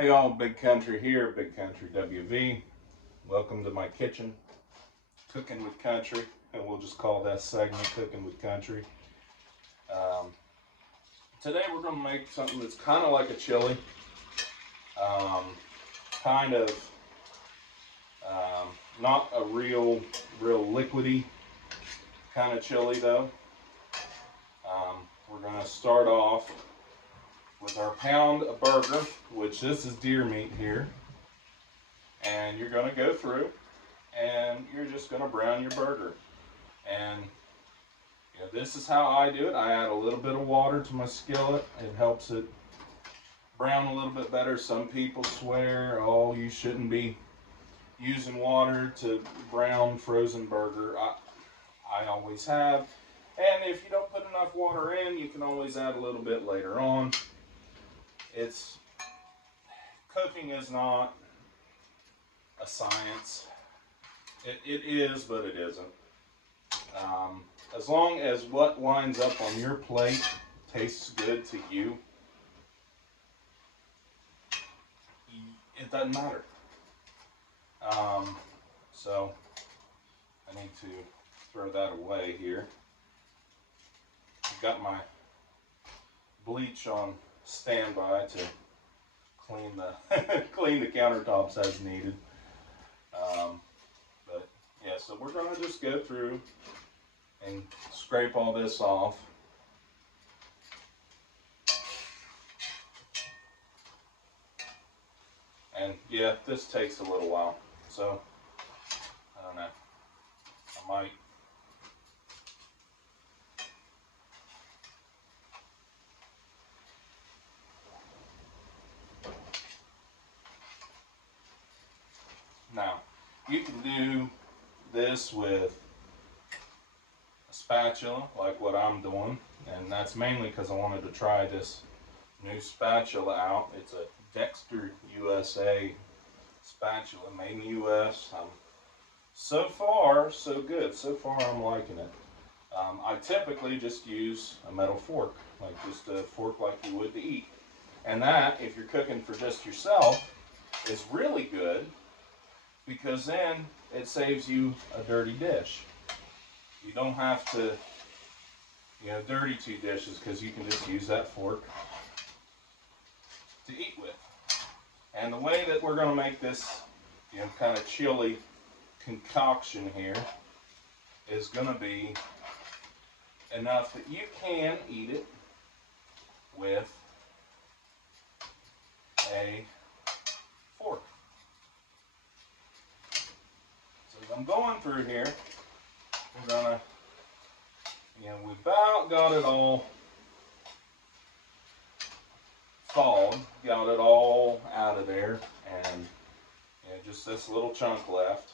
Hi y'all, Big Country here, Big Country WV. Welcome to my kitchen, Cooking with Country, and we'll just call that segment Cooking with Country. Today we're going to make something that's kind of like a chili, kind of not a real liquidy kind of chili though. We're going to start off with our pound of burger, which this is deer meat here, and you're going to go through and you're just going to brown your burger. And you know, this is how I do it. I add a little bit of water to my skillet. It helps it brown a little bit better. Some people swear, oh, you shouldn't be using water to brown frozen burger. I always have. And if you don't put enough water in, you can always add a little bit later on. Cooking is not a science. It is, but it isn't. As long as what winds up on your plate tastes good to you, it doesn't matter. So I need to throw that away here. I've got my bleach on standby to clean the clean the countertops as needed. But yeah, so we're going to just go through and scrape all this off. And yeah, this takes a little while, so I don't know, I might now you can do this with a spatula like what I'm doing, and that's mainly because I wanted to try this new spatula out. It's a Dexter USA spatula, made in the US. So far so good. So far I'm liking it. I typically just use a metal fork, like just a fork like you would to eat. And that, if you're cooking for just yourself, is really good, because then it saves you a dirty dish. You don't have to, dirty two dishes, because you can just use that fork to eat with. And the way that we're going to make this, kind of chili concoction here is going to be enough that you can eat it with a fork. So as I'm going through here, we're gonna, we about got it all thawed, got it all out of there, and just this little chunk left.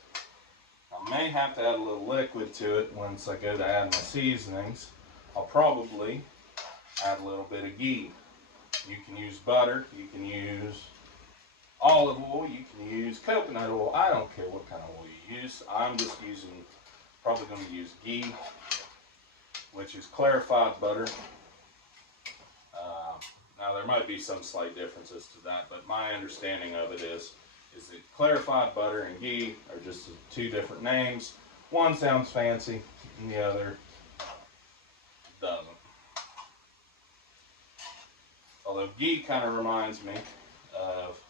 I may have to add a little liquid to it once I go to add my seasonings. I'll probably add a little bit of ghee. You can use butter, you can use olive oil, you can use coconut oil. I don't care what kind of oil you use. I'm just probably going to use ghee, which is clarified butter. Now there might be some slight differences to that, but my understanding of it is that clarified butter and ghee are just two different names. One sounds fancy and the other doesn't. Although ghee kind of reminds me of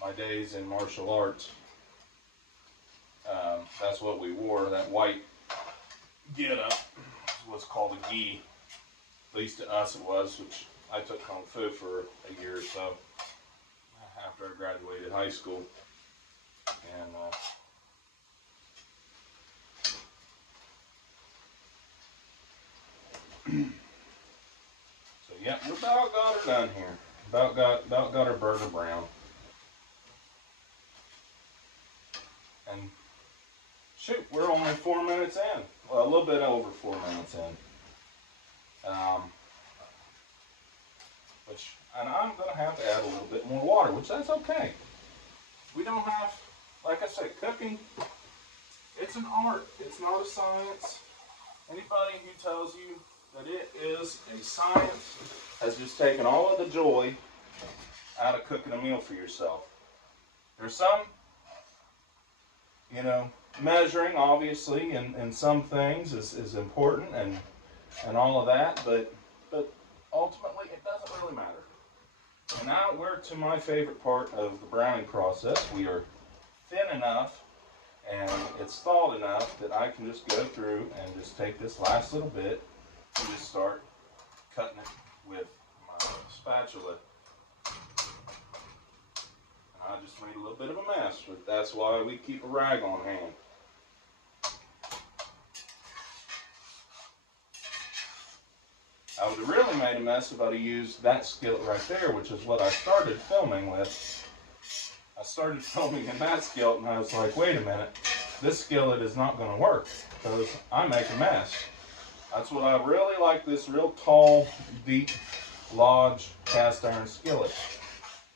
my days in martial arts. That's what we wore, that white get-up is what's called a gi. At least to us it was, which I took Kung Fu for a year or so after I graduated high school. And so yeah, we about got her done here. About got our burger brown. And shoot, we're only 4 minutes in. Well, a little bit over 4 minutes in. And I'm going to have to add a little bit more water, which that's okay. We don't have, like I said, cooking, it's an art. It's not a science. Anybody who tells you that it is a science has just taken all of the joy how to cook a meal for yourself. There's some, you know, measuring obviously in some things is important and all of that, but ultimately it doesn't really matter. And now we're to my favorite part of the browning process. We are thin enough and it's thawed enough that I can just go through and just take this last little bit and just start cutting it with my spatula. And I just made a little bit of a mess, but that's why we keep a rag on hand. I would have really made a mess if I'd have used that skillet right there, which is what I started filming with. I started filming in that skillet and I was like, wait a minute, this skillet is not going to work because I make a mess. That's what I really like, this real tall, deep, lodge cast iron skillet.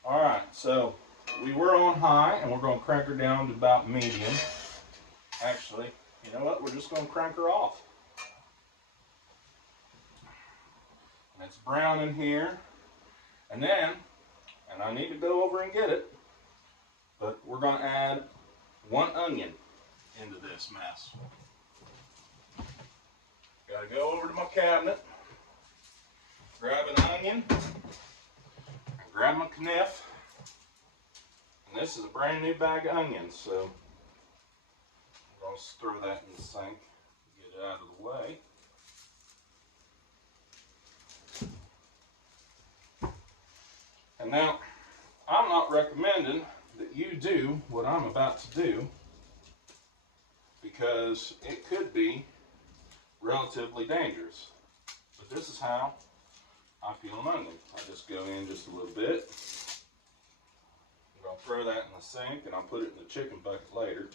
Alright, so we were on high and we're going to crank her down to about medium. Actually, you know what, we're just going to crank her off. And it's brown in here. And then, and I need to go over and get it, but we're going to add 1 onion into this mess. Got to go over to my cabinet, grab an onion, and grab my kniff. And this is a brand new bag of onions, so I'm going to throw that in the sink, get it out of the way. And now, I'm not recommending that you do what I'm about to do because it could be relatively dangerous. But this is how I peel an onion. I just go in just a little bit. I'm going to throw that in the sink and I'll put it in the chicken bucket later.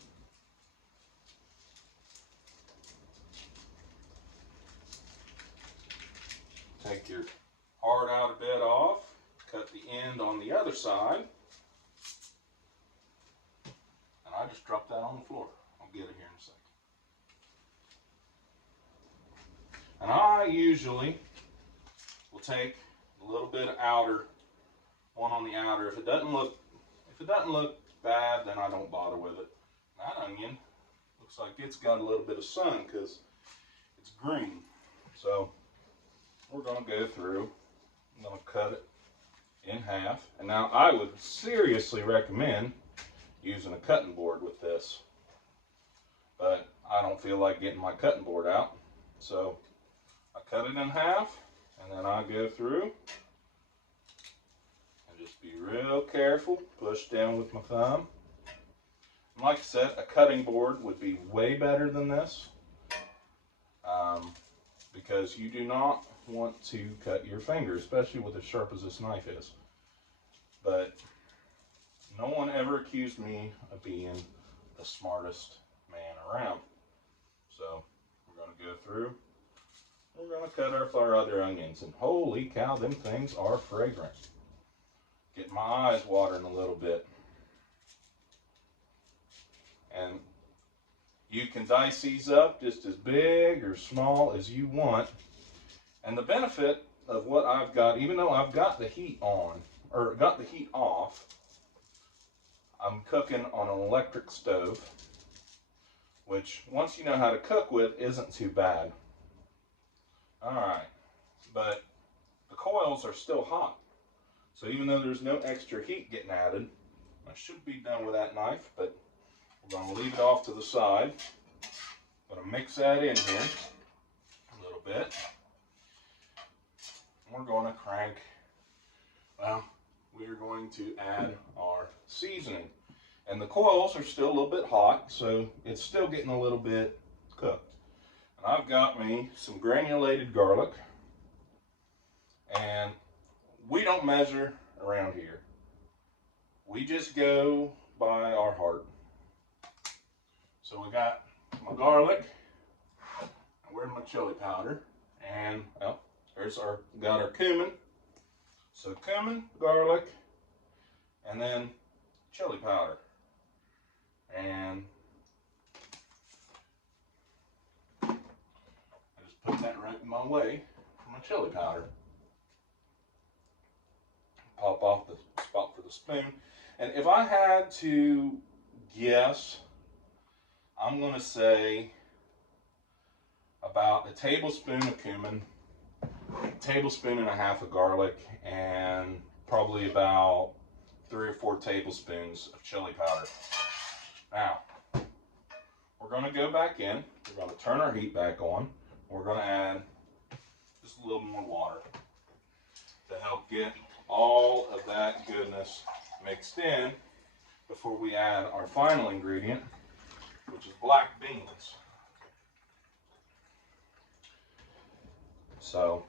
Take your hard outer bit off. Cut the end on the other side. And I just dropped that on the floor. I'll get it here in a second. And I usually will take a little bit of outer, one on the outer. If it doesn't look bad, then I don't bother with it. That onion looks like it's got a little bit of sun because it's green. So we're going to go through. I'm going to cut it in half. And now I would seriously recommend using a cutting board with this, but I don't feel like getting my cutting board out, so I cut it in half and then I go through and just be real careful, push down with my thumb. And like I said, a cutting board would be way better than this because you do not want to cut your finger, especially with as sharp as this knife is. But no one ever accused me of being the smartest man around. So we're going to go through, we're going to cut our other onions, and holy cow, them things are fragrant. Get my eyes watering a little bit. And you can dice these up just as big or small as you want. And the benefit of what I've got, even though I've got the heat on, or got the heat off, I'm cooking on an electric stove, which once you know how to cook with, isn't too bad. Alright, but the coils are still hot. So even though there's no extra heat getting added, I should be done with that knife, but we're going to leave it off to the side. I'm going to mix that in here a little bit. We're going to crank, well, we're going to add our seasoning. And the coils are still a little bit hot, so it's still getting a little bit cooked. And I've got me some granulated garlic. And we don't measure around here. We just go by our heart. So we got my garlic, and where's my chili powder? And, well, got our cumin. So cumin, garlic, and then chili powder. And I just put that right in my way for my chili powder. Pop off the spot a spoon. And if I had to guess, I'm going to say about a tablespoon of cumin, a tablespoon and a half of garlic, and probably about 3 or 4 tablespoons of chili powder. Now, we're going to go back in. We're going to turn our heat back on. We're going to add just a little more water to help get all of that goodness mixed in before we add our final ingredient, which is black beans. So,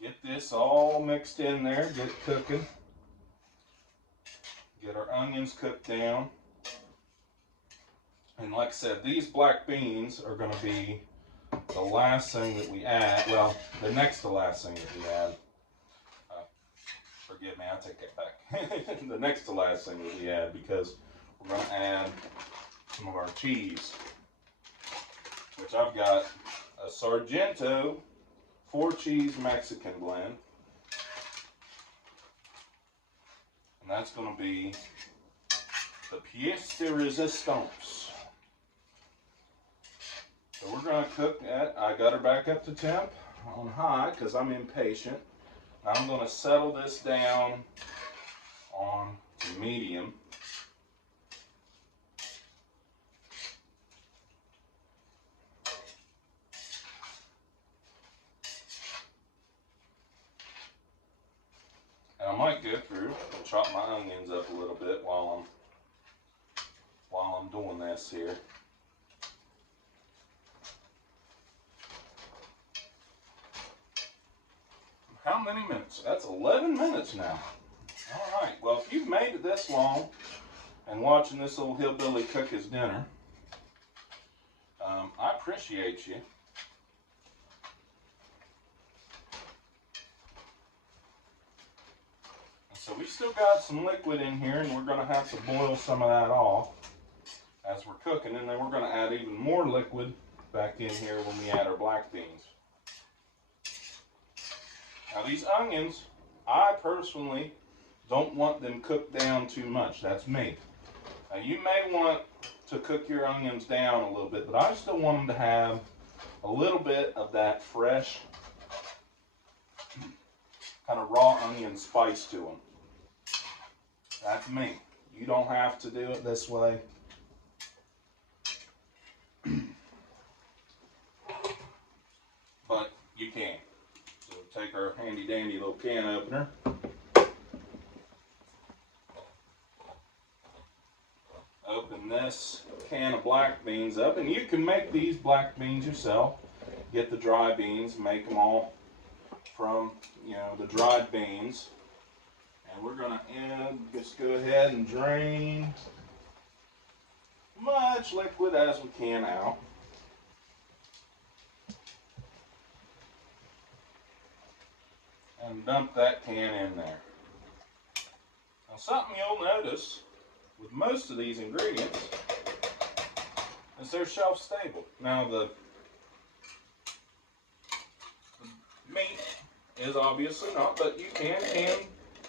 get this all mixed in there, get it cooking. Get our onions cooked down. And like I said, these black beans are going to be the last thing that we add. Well, the next to last thing that we add. Forgive me, I take that back. The next to last thing that we add, because we're going to add some of our cheese, which I've got a Sargento 4-cheese Mexican blend. And that's going to be the pièce de résistance. So we're going to cook that. I got her back up to temp on high because I'm impatient. Now I'm going to settle this down on to medium. And I might go through and chop my onions up a little bit while I'm doing this here. How many minutes? That's 11 minutes now. All right. Well, if you've made it this long and watching this old hillbilly cook his dinner, I appreciate you. So we still got some liquid in here, and we're going to have to boil some of that off as we're cooking, and then we're going to add even more liquid back in here when we add our black beans. Now these onions, I personally don't want them cooked down too much. That's me. Now you may want to cook your onions down a little bit, but I still want them to have a little bit of that fresh kind of raw onion spice to them. That's me. You don't have to do it this way. But you can. So take our handy dandy little can opener. Open this can of black beans up, and you can make these black beans yourself. Get the dry beans, make them all from, the dried beans. And we're going to just go ahead and drain much liquid as we can out. And dump that can in there. Now something you'll notice with most of these ingredients is they're shelf stable. Now the meat is obviously not, but you can can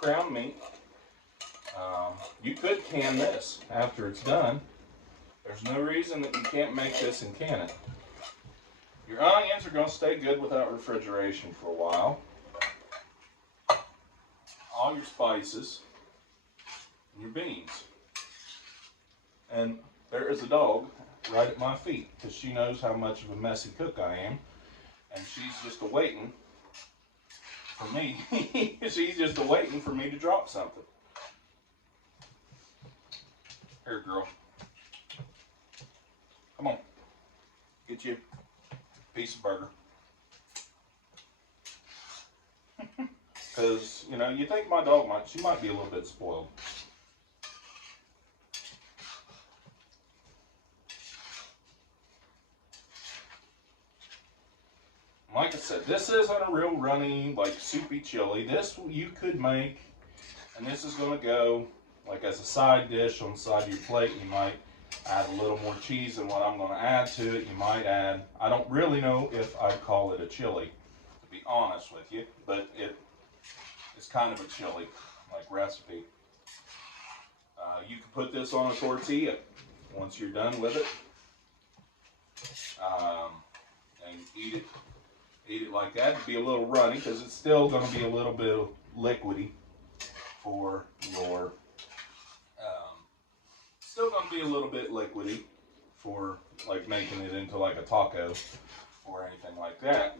ground meat. You could can this after it's done. There's no reason that you can't make this and can it. Your onions are going to stay good without refrigeration for a while. All your spices, and your beans. And there is a dog right at my feet because she knows how much of a messy cook I am. And she's just awaiting for me. She's just waiting for me to drop something. Here, girl. Come on. Get you a piece of burger. Because, you think my dog she might be a little bit spoiled. Like I said, this isn't a real runny, soupy chili. This you could make, and this is going to go, as a side dish on the side of your plate. You might add a little more cheese than what I'm going to add to it. You might add, I don't really know if I'd call it a chili, to be honest with you, but it's kind of a chili. like recipe. You can put this on a tortilla once you're done with it, and eat it like that. It'd be a little runny because it's still going to be a little bit liquidy for your. Still going to be a little bit liquidy for like making it into like a taco or anything like that,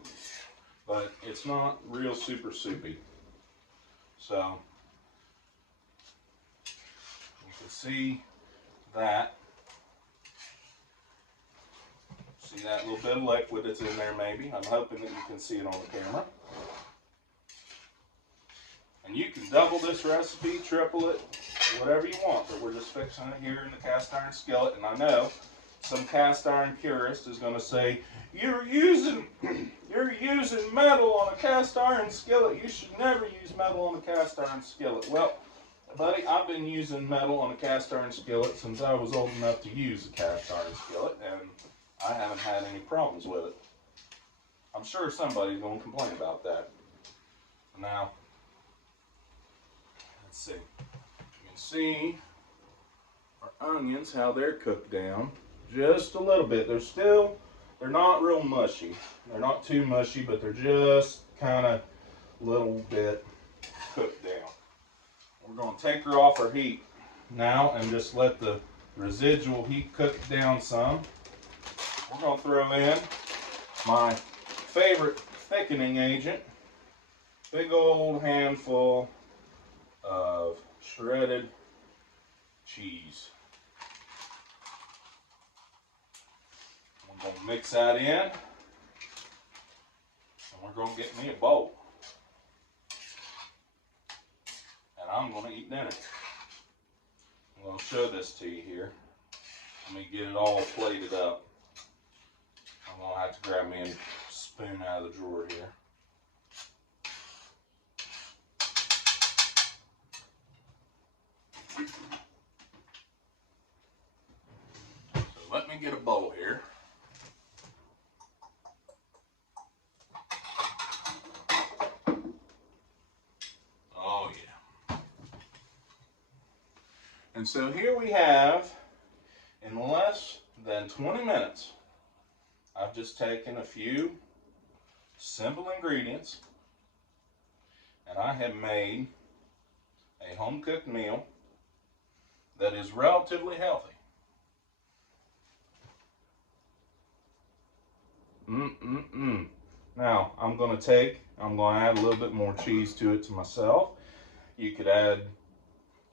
but it's not real super soupy. So you can see that. See that little bit of liquid that's in there maybe. I'm hoping that you can see it on the camera. And you can double this recipe, triple it, whatever you want, but we're just fixing it here in the cast iron skillet. And I know some cast iron purist is going to say, you're using metal on a cast iron skillet. You should never use metal on a cast iron skillet. Well, buddy, I've been using metal on a cast iron skillet since I was old enough to use a cast iron skillet, and I haven't had any problems with it. I'm sure somebody's going to complain about that. Now, let's see. You can see our onions, how they're cooked down just a little bit. They're not real mushy. They're not too mushy, but they're just kind of a little bit cooked down. We're going to take her off our heat now and just let the residual heat cook down some. We're going to throw in my favorite thickening agent, big old handful of shredded cheese. I'm going to mix that in, and we're going to get me a bowl. And I'm going to eat dinner. I'm going to show this to you here. Let me get it all plated up. I'm going to have to grab me a spoon out of the drawer here. So let me get a bowl here. Oh yeah. And so here we have, in less than 20 minutes, I've just taken a few simple ingredients and I have made a home-cooked meal that is relatively healthy. Now, I'm going to add a little bit more cheese to it to myself. You could add,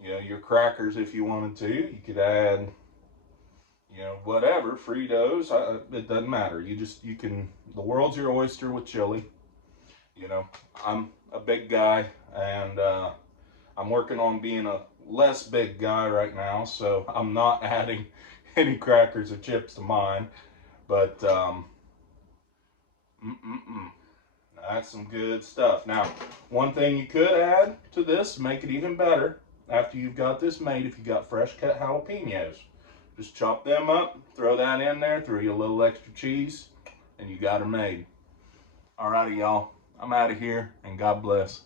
your crackers if you wanted to. You could add, whatever, Fritos. It doesn't matter. The world's your oyster with chili. I'm a big guy, and I'm working on being a less big guy right now, so I'm not adding any crackers or chips to mine. But that's some good stuff. Now, one thing you could add to this, make it even better, after you've got this made, if you got fresh cut jalapenos, just chop them up, throw that in there, throw you a little extra cheese, and you got her made. Alrighty, y'all. I'm out of here, and God bless.